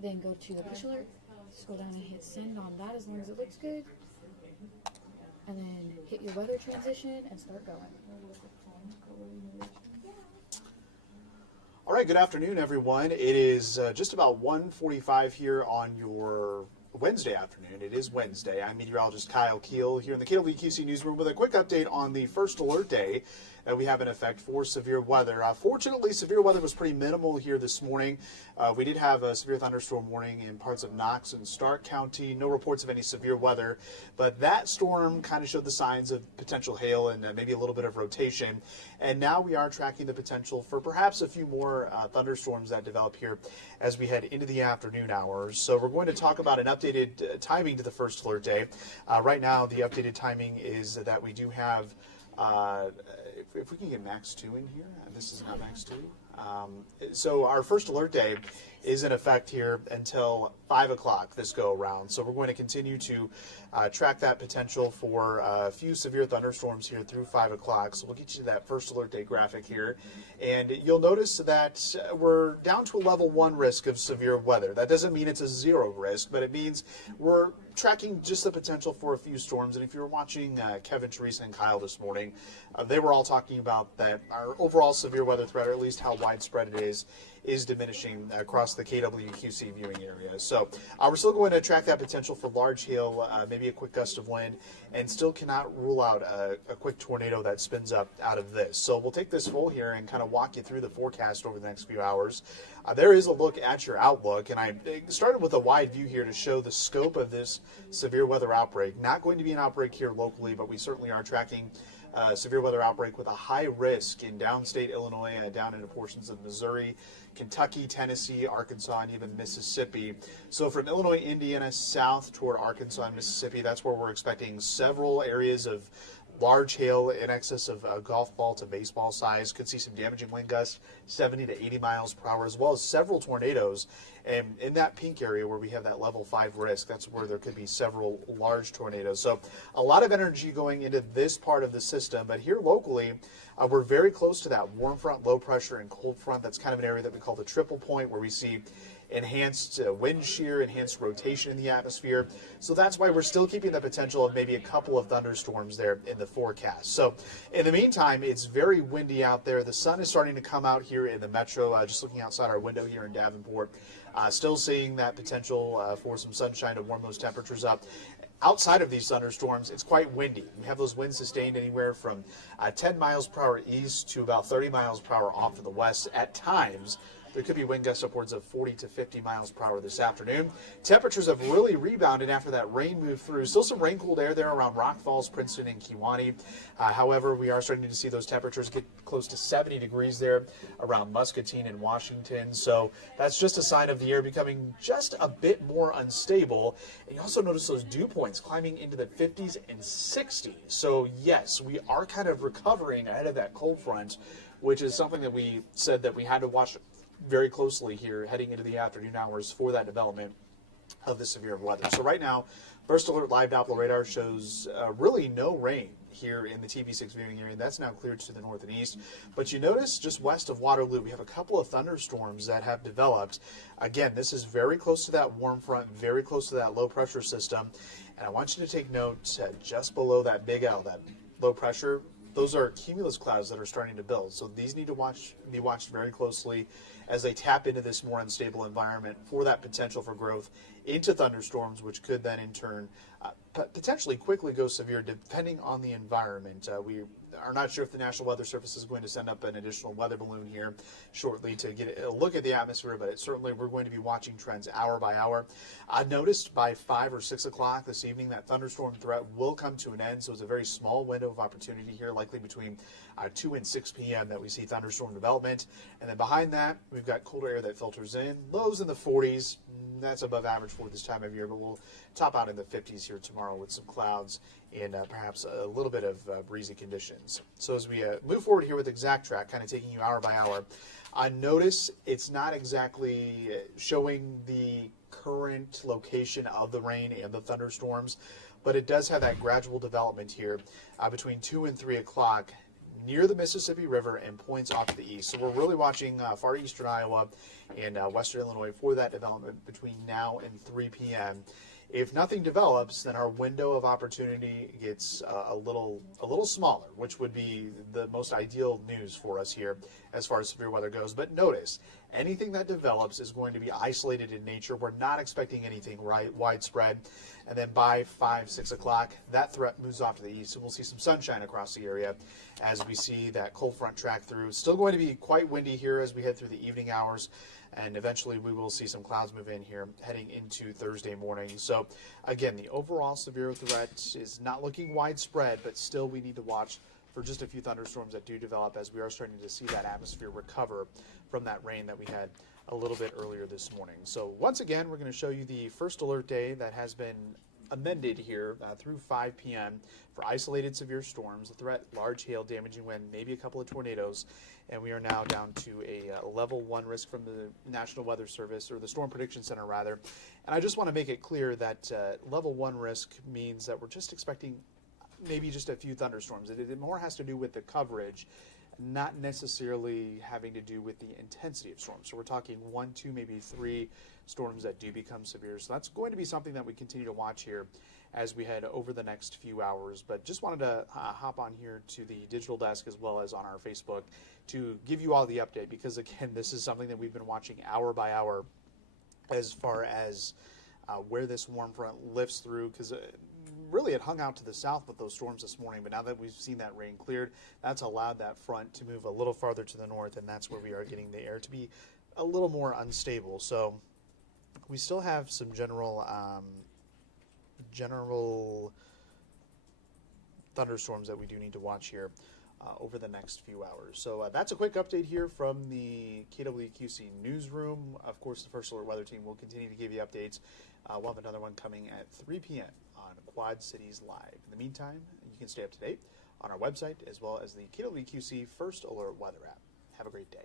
then go to the push alert, scroll down and hit send on that as long as it looks good, and then hit your weather transition and start going. All right, good afternoon, everyone. It is just about 1:45 here on your Wednesday afternoon. It is Wednesday. I'm meteorologist Kyle Keel here in the QC newsroom with a quick update on the first alert day that we have in effect for severe weather. Fortunately, severe weather was pretty minimal here this morning. We did have a severe thunderstorm warning in parts of Knox and Stark County. No reports of any severe weather, but that storm kind of showed the signs of potential hail and maybe a little bit of rotation. And now we are tracking the potential for perhaps a few more thunderstorms that develop here as we head into the afternoon hours. So we're going to talk about an updated timing to the first alert day. Right now, the updated timing is that we do have if we can get max 2 in here, this is not max 2. So our first alert day is in effect here until 5 o'clock this go around. So we're going to continue to track that potential for a few severe thunderstorms here through 5 o'clock. So we'll get you to that first alert day graphic here. And you'll notice that we're down to a level 1 risk of severe weather. That doesn't mean it's a 0 risk, but it means we're tracking just the potential for a few storms. And if you were watching Kevin, Teresa, and Kyle this morning, they were all talking about that our overall severe weather threat, or at least how widespread it is diminishing across the KWQC viewing area. So we're still going to track that potential for large hail, maybe a quick gust of wind, and still cannot rule out a quick tornado that spins up out of this. So we'll take this full here and kind of walk you through the forecast over the next few hours. There is a look at your outlook, and I started with a wide view here to show the scope of this severe weather outbreak. Not going to be an outbreak here locally, but we certainly are tracking severe weather outbreak with a high risk in downstate Illinois, down into portions of Missouri, Kentucky, Tennessee, Arkansas, and even Mississippi. So from Illinois, Indiana, south toward Arkansas and Mississippi, that's where we're expecting several areas of large hail in excess of a golf ball to baseball size. Could see some damaging wind gusts, 70 to 80 miles per hour, as well as several tornadoes. And in that pink area where we have that level 5 risk, that's where there could be several large tornadoes. So a lot of energy going into this part of the system. But here locally, we're very close to that warm front, low pressure, and cold front. That's kind of an area that we call the triple point, where we see enhanced wind shear, enhanced rotation in the atmosphere. So that's why we're still keeping the potential of maybe a couple of thunderstorms there in the forecast. So in the meantime, it's very windy out there. The sun is starting to come out here in the metro. Just looking outside our window here in Davenport, still seeing that potential for some sunshine to warm those temperatures up. Outside of these thunderstorms, it's quite windy. We have those winds sustained anywhere from 10 miles per hour east to about 30 miles per hour off to the west at times. There could be wind gusts upwards of 40 to 50 miles per hour this afternoon. Temperatures have really rebounded after that rain moved through. Still some rain-cooled air there around Rock Falls, Princeton, and Kewanee. However, we are starting to see those temperatures get close to 70 degrees there around Muscatine and Washington. So that's just a sign of the air becoming just a bit more unstable. And you also notice those dew points climbing into the 50s and 60s. So yes, we are kind of recovering ahead of that cold front, which is something that we said that we had to watch very closely here heading into the afternoon hours for that development of the severe weather. So right now, first alert live Doppler radar shows really no rain here in the TV6 viewing area. That's now cleared to the north and east. But you notice just west of Waterloo, we have a couple of thunderstorms that have developed. Again, this is very close to that warm front, very close to that low pressure system. And I want you to take note just below that big L, that low pressure, those are cumulus clouds that are starting to build. So these need to be watched very closely as they tap into this more unstable environment for that potential for growth into thunderstorms, which could then in turn potentially quickly go severe depending on the environment. We are not sure if the National Weather Service is going to send up an additional weather balloon here shortly to get a look at the atmosphere, but certainly we're going to be watching trends hour by hour. I noticed by 5 or 6 o'clock this evening that thunderstorm threat will come to an end, so it's a very small window of opportunity here, likely between 2 and 6 p.m. that we see thunderstorm development. And then behind that, we've got colder air that filters in, lows in the 40s. That's above average for this time of year, but we'll top out in the 50s here tomorrow with some clouds and perhaps a little bit of breezy conditions. So as we move forward here with Exact Track, kind of taking you hour by hour, notice it's not exactly showing the current location of the rain and the thunderstorms, but it does have that gradual development here between 2 and 3 o'clock. near the Mississippi River and points off to the east. So we're really watching far eastern Iowa and western Illinois for that development between now and 3 p.m. If nothing develops, then our window of opportunity gets a little smaller, which would be the most ideal news for us here as far as severe weather goes. But notice, anything that develops is going to be isolated in nature. We're not expecting anything widespread. And then by 5, 6 o'clock, that threat moves off to the east, and we'll see some sunshine across the area as we see that cold front track through. It's still going to be quite windy here as we head through the evening hours. And eventually we will see some clouds move in here heading into Thursday morning. So, again, the overall severe threat is not looking widespread, but still we need to watch for just a few thunderstorms that do develop as we are starting to see that atmosphere recover from that rain that we had a little bit earlier this morning. So, once again, we're going to show you the first alert day that has been amended here through 5 p.m. for isolated severe storms, the threat, large hail, damaging wind, maybe a couple of tornadoes, and we are now down to a level 1 risk from the National Weather Service, or the Storm Prediction Center rather. And I just want to make it clear that level 1 risk means that we're just expecting maybe just a few thunderstorms. It more has to do with the coverage, not necessarily having to do with the intensity of storms. So we're talking 1, 2, maybe 3 storms that do become severe. So that's going to be something that we continue to watch here as we head over the next few hours. But just wanted to hop on here to the digital desk as well as on our Facebook to give you all the update, because again, this is something that we've been watching hour by hour as far as where this warm front lifts through, because really it hung out to the south with those storms this morning, but now that we've seen that rain cleared, that's allowed that front to move a little farther to the north, and that's where we are getting the air to be a little more unstable. So we still have some general thunderstorms that we do need to watch here over the next few hours. So that's a quick update here from the KWQC newsroom. Of course, the First Alert Weather Team will continue to give you updates. We'll have another one coming at 3 p.m. on Quad Cities Live. In the meantime, you can stay up to date on our website as well as the KWQC First Alert Weather app. Have a great day.